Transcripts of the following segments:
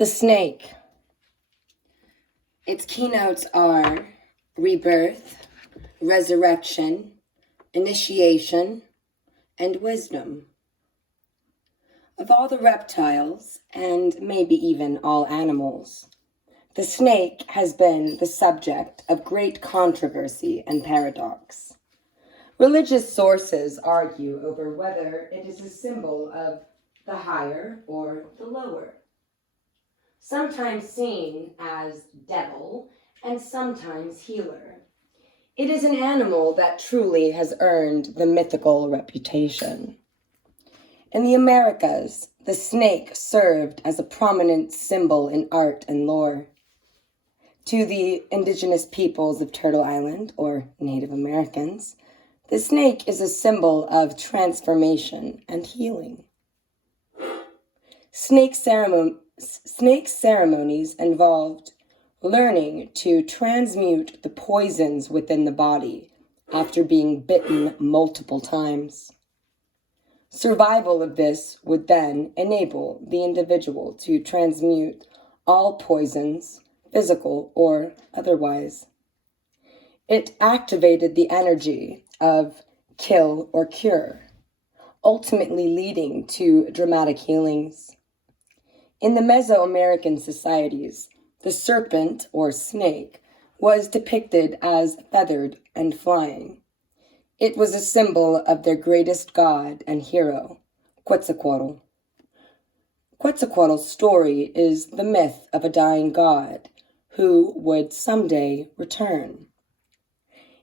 The snake. Its keynotes are rebirth, resurrection, initiation, and wisdom. Of all the reptiles, and maybe even all animals, the snake has been the subject of great controversy and paradox. Religious sources argue over whether it is a symbol of the higher or the lower, sometimes seen as devil and sometimes healer. It is an animal that truly has earned the mythical reputation. In the Americas, the snake served as a prominent symbol in art and lore. To the indigenous peoples of Turtle Island, or Native Americans, the snake is a symbol of transformation and healing. Snake ceremonies involved learning to transmute the poisons within the body after being bitten multiple times. Survival of this would then enable the individual to transmute all poisons, physical or otherwise. It activated the energy of kill or cure, ultimately leading to dramatic healings. In the Mesoamerican societies, the serpent or snake was depicted as feathered and flying. It was a symbol of their greatest god and hero, Quetzalcoatl. Quetzalcoatl's story is the myth of a dying god who would someday return.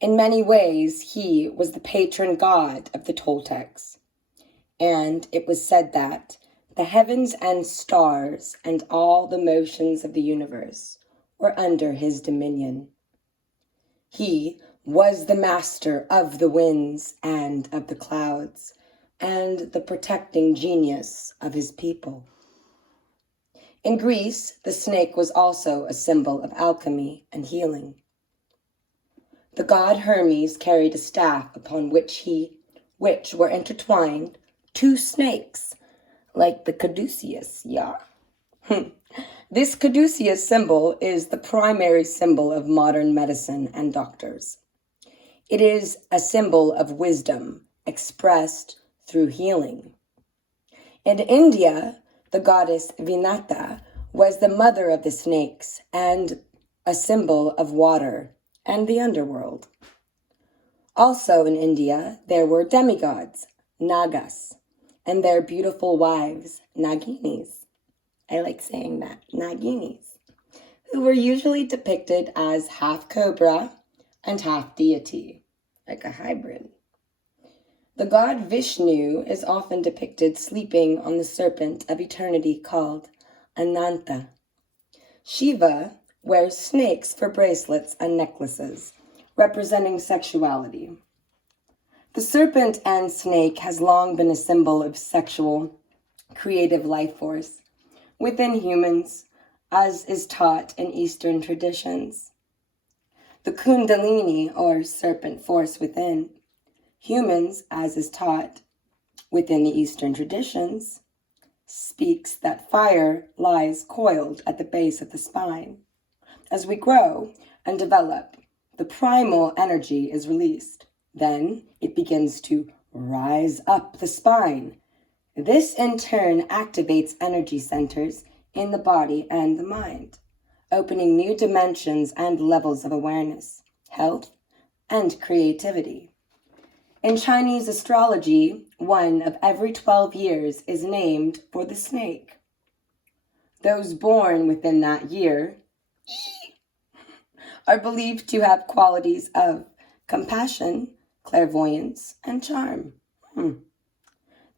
In many ways, he was the patron god of the Toltecs, and it was said that the heavens and stars and all the motions of the universe were under his dominion. He was the master of the winds and of the clouds, and the protecting genius of his people. In Greece, the snake was also a symbol of alchemy and healing. The god Hermes carried a staff upon which were intertwined two snakes, like the caduceus, yeah. This caduceus symbol is the primary symbol of modern medicine and doctors. It is a symbol of wisdom expressed through healing. In India, the goddess Vinata was the mother of the snakes and a symbol of water and the underworld. Also in India, there were demigods, Nagas, and their beautiful wives, Naginis. I like saying that, Naginis, who were usually depicted as half cobra and half deity, like a hybrid. The god Vishnu is often depicted sleeping on the serpent of eternity called Ananta. Shiva wears snakes for bracelets and necklaces, representing sexuality. The serpent and snake has long been a symbol of sexual, creative life force within humans, as is taught in Eastern traditions. The Kundalini, or serpent force within humans, as is taught within the Eastern traditions, speaks that fire lies coiled at the base of the spine. As we grow and develop, the primal energy is released. Then it begins to rise up the spine. This in turn activates energy centers in the body and the mind, opening new dimensions and levels of awareness, health, and creativity. In Chinese astrology, 1 of every 12 years is named for the snake. Those born within that year are believed to have qualities of compassion, clairvoyance, and charm.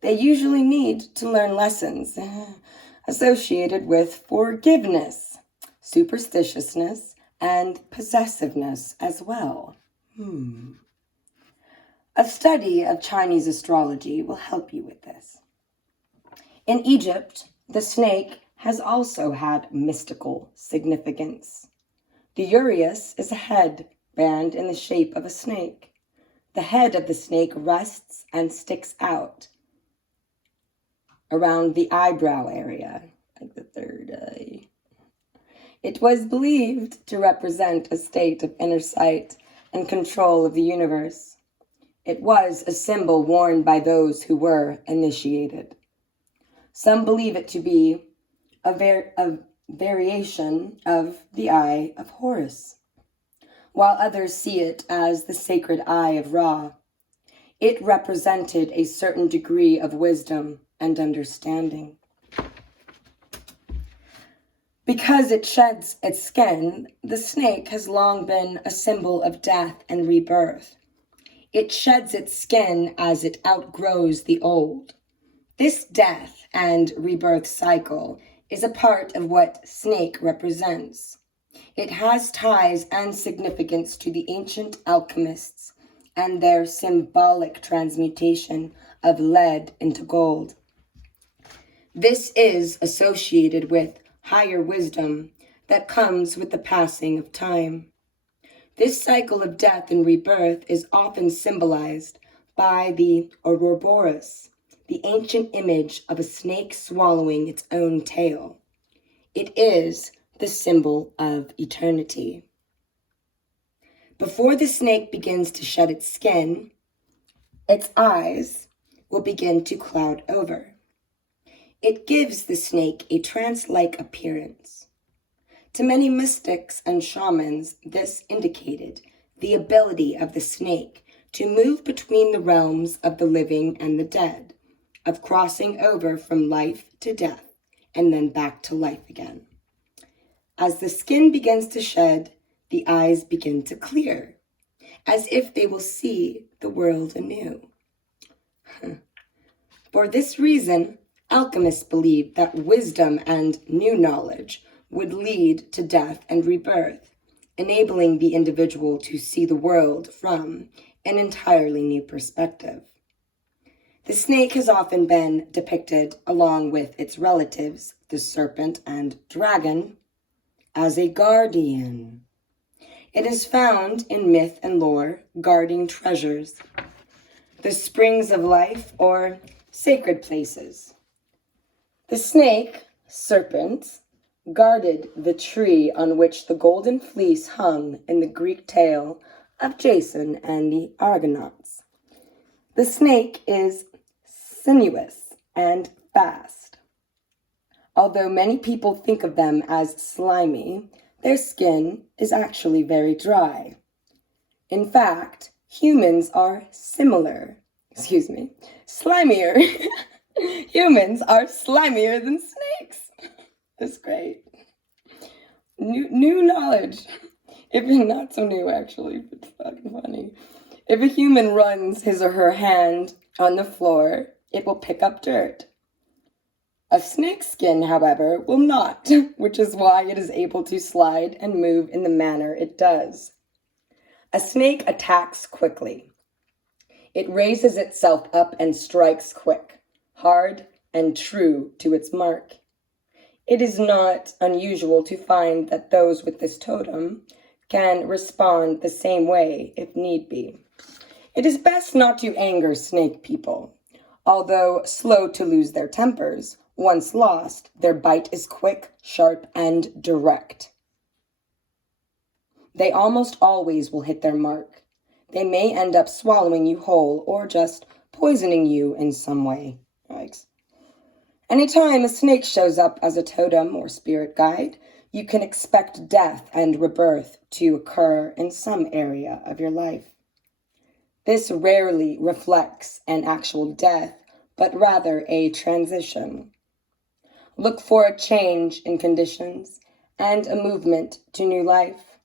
They usually need to learn lessons associated with forgiveness, superstitiousness, and possessiveness as well. A study of Chinese astrology will help you with this. In Egypt, the snake has also had mystical significance. The uraeus is a headband in the shape of a snake. The head of the snake rests and sticks out around the eyebrow area, like the third eye. It was believed to represent a state of inner sight and control of the universe. It was a symbol worn by those who were initiated. Some believe it to be a variation of the Eye of Horus, while others see it as the sacred Eye of Ra. It represented a certain degree of wisdom and understanding. Because it sheds its skin, the snake has long been a symbol of death and rebirth. It sheds its skin as it outgrows the old. This death and rebirth cycle is a part of what snake represents. It has ties and significance to the ancient alchemists and their symbolic transmutation of lead into gold. This is associated with higher wisdom that comes with the passing of time. This cycle of death and rebirth is often symbolized by the Ouroboros, the ancient image of a snake swallowing its own tail. It is the symbol of eternity. Before the snake begins to shed its skin, its eyes will begin to cloud over. It gives the snake a trance-like appearance. To many mystics and shamans, this indicated the ability of the snake to move between the realms of the living and the dead, of crossing over from life to death and then back to life again. As the skin begins to shed, the eyes begin to clear, as if they will see the world anew. For this reason, alchemists believed that wisdom and new knowledge would lead to death and rebirth, enabling the individual to see the world from an entirely new perspective. The snake has often been depicted, along with its relatives, the serpent and dragon, as a guardian. It is found in myth and lore, guarding treasures, the springs of life, or sacred places. The snake, serpent, guarded the tree on which the golden fleece hung in the Greek tale of Jason and the Argonauts. The snake is sinuous and fast. Although many people think of them as slimy, their skin is actually very dry. In fact, humans are slimier. Humans are slimier than snakes. That's great. New knowledge. If not so new, actually, it's fucking funny. If a human runs his or her hand on the floor, it will pick up dirt. A snake's skin, however, will not, which is why it is able to slide and move in the manner it does. A snake attacks quickly. It raises itself up and strikes quick, hard, and true to its mark. It is not unusual to find that those with this totem can respond the same way if need be. It is best not to anger snake people. Although slow to lose their tempers, once lost, their bite is quick, sharp, and direct. They almost always will hit their mark. They may end up swallowing you whole or just poisoning you in some way. Yikes. Anytime a snake shows up as a totem or spirit guide, you can expect death and rebirth to occur in some area of your life. This rarely reflects an actual death, but rather a transition. Look for a change in conditions and a movement to new life.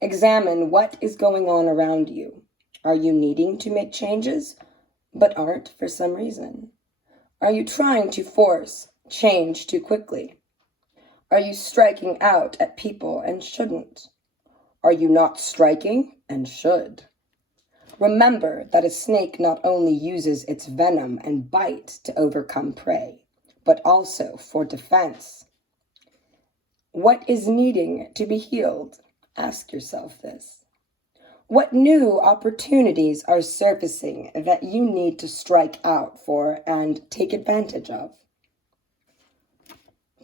Examine what is going on around you. Are you needing to make changes, but aren't for some reason? Are you trying to force change too quickly? Are you striking out at people and shouldn't? Are you not striking and should? Remember that a snake not only uses its venom and bite to overcome prey, but also for defense. What is needing to be healed? Ask yourself this. What new opportunities are surfacing that you need to strike out for and take advantage of?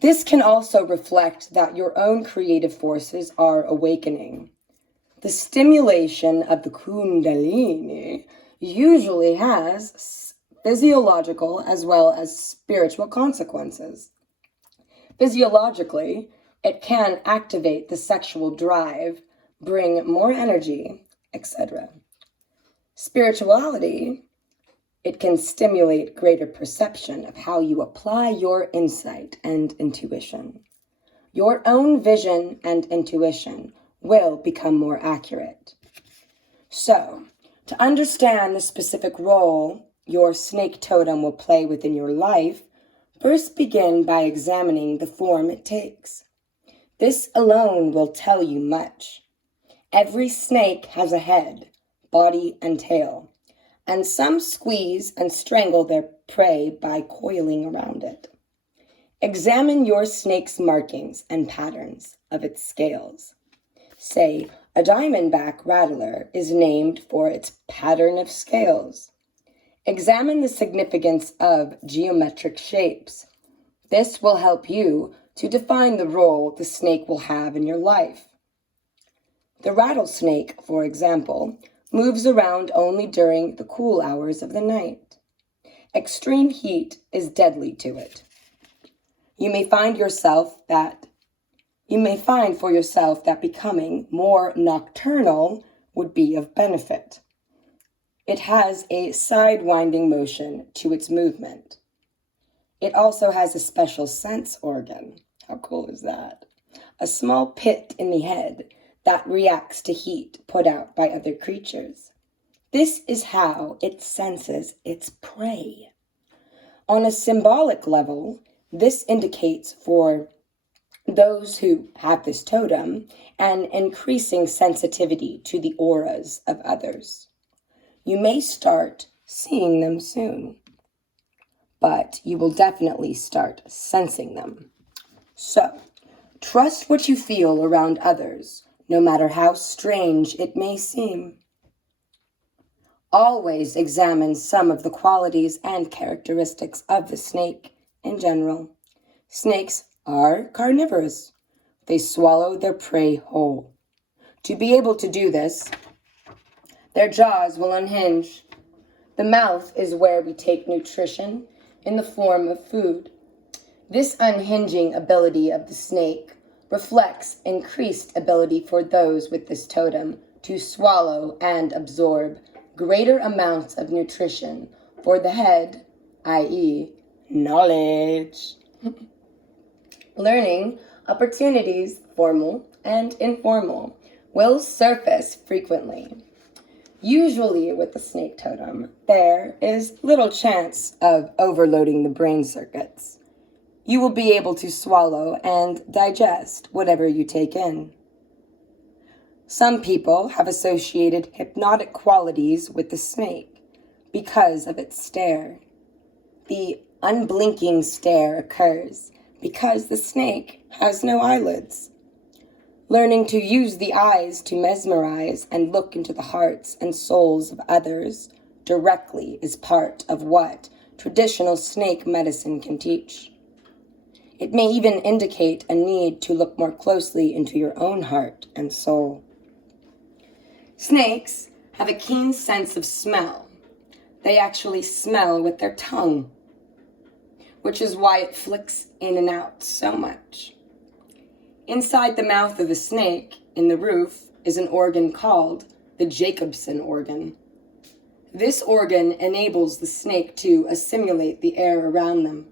This can also reflect that your own creative forces are awakening. The stimulation of the Kundalini usually has physiological as well as spiritual consequences. Physiologically, it can activate the sexual drive, bring more energy, etc. Spirituality, it can stimulate greater perception of how you apply your insight and intuition. Your own vision and intuition will become more accurate. So, to understand the specific role your snake totem will play within your life, first begin by examining the form it takes. This alone will tell you much. Every snake has a head, body, and tail, and some squeeze and strangle their prey by coiling around it. Examine your snake's markings and patterns of its scales. Say, a diamondback rattler is named for its pattern of scales. Examine the significance of geometric shapes. This will help you to define the role the snake will have in your life. The rattlesnake, for example, moves around only during the cool hours of the night. Extreme heat is deadly to it. You may find for yourself that becoming more nocturnal would be of benefit. It has a side-winding motion to its movement. It also has a special sense organ. How cool is that? A small pit in the head that reacts to heat put out by other creatures. This is how it senses its prey. On a symbolic level, this indicates for those who have this totem an increasing sensitivity to the auras of others. You may start seeing them soon, but you will definitely start sensing them. So, trust what you feel around others, no matter how strange it may seem. Always examine some of the qualities and characteristics of the snake in general. Snakes are carnivorous. They swallow their prey whole. To be able to do this, their jaws will unhinge. The mouth is where we take nutrition in the form of food. This unhinging ability of the snake reflects increased ability for those with this totem to swallow and absorb greater amounts of nutrition for the head, i.e., knowledge. Learning opportunities, formal and informal, will surface frequently. Usually with the snake totem, there is little chance of overloading the brain circuits. You will be able to swallow and digest whatever you take in. Some people have associated hypnotic qualities with the snake because of its stare. The unblinking stare occurs because the snake has no eyelids. Learning to use the eyes to mesmerize and look into the hearts and souls of others directly is part of what traditional snake medicine can teach. It may even indicate a need to look more closely into your own heart and soul. Snakes have a keen sense of smell. They actually smell with their tongue, which is why it flicks in and out so much. Inside the mouth of the snake, in the roof, is an organ called the Jacobson organ. This organ enables the snake to assimilate the air around them.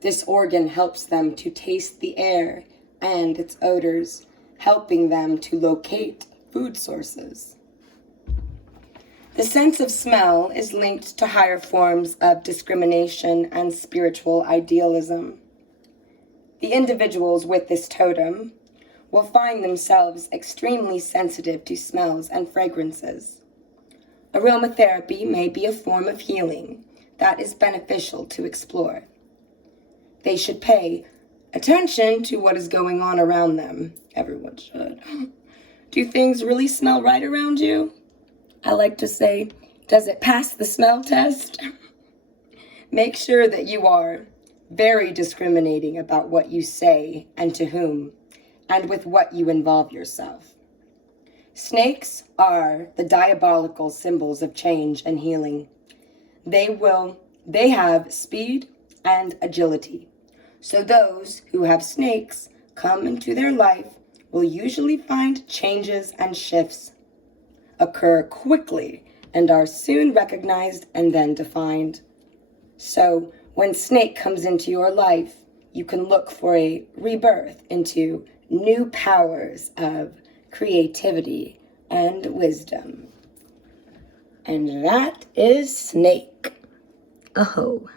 This organ helps them to taste the air and its odors, helping them to locate food sources. The sense of smell is linked to higher forms of discrimination and spiritual idealism. The individuals with this totem will find themselves extremely sensitive to smells and fragrances. Aromatherapy may be a form of healing that is beneficial to explore. They should pay attention to what is going on around them. Everyone should. Do things really smell right around you? I like to say, does it pass the smell test? Make sure that you are very discriminating about what you say and to whom, and with what you involve yourself. Snakes are the diabolical symbols of change and healing. They have speed and agility. So those who have snakes come into their life will usually find changes and shifts occur quickly and are soon recognized and then defined. So when snake comes into your life, you can look for a rebirth into new powers of creativity and wisdom. And that is snake. Oh.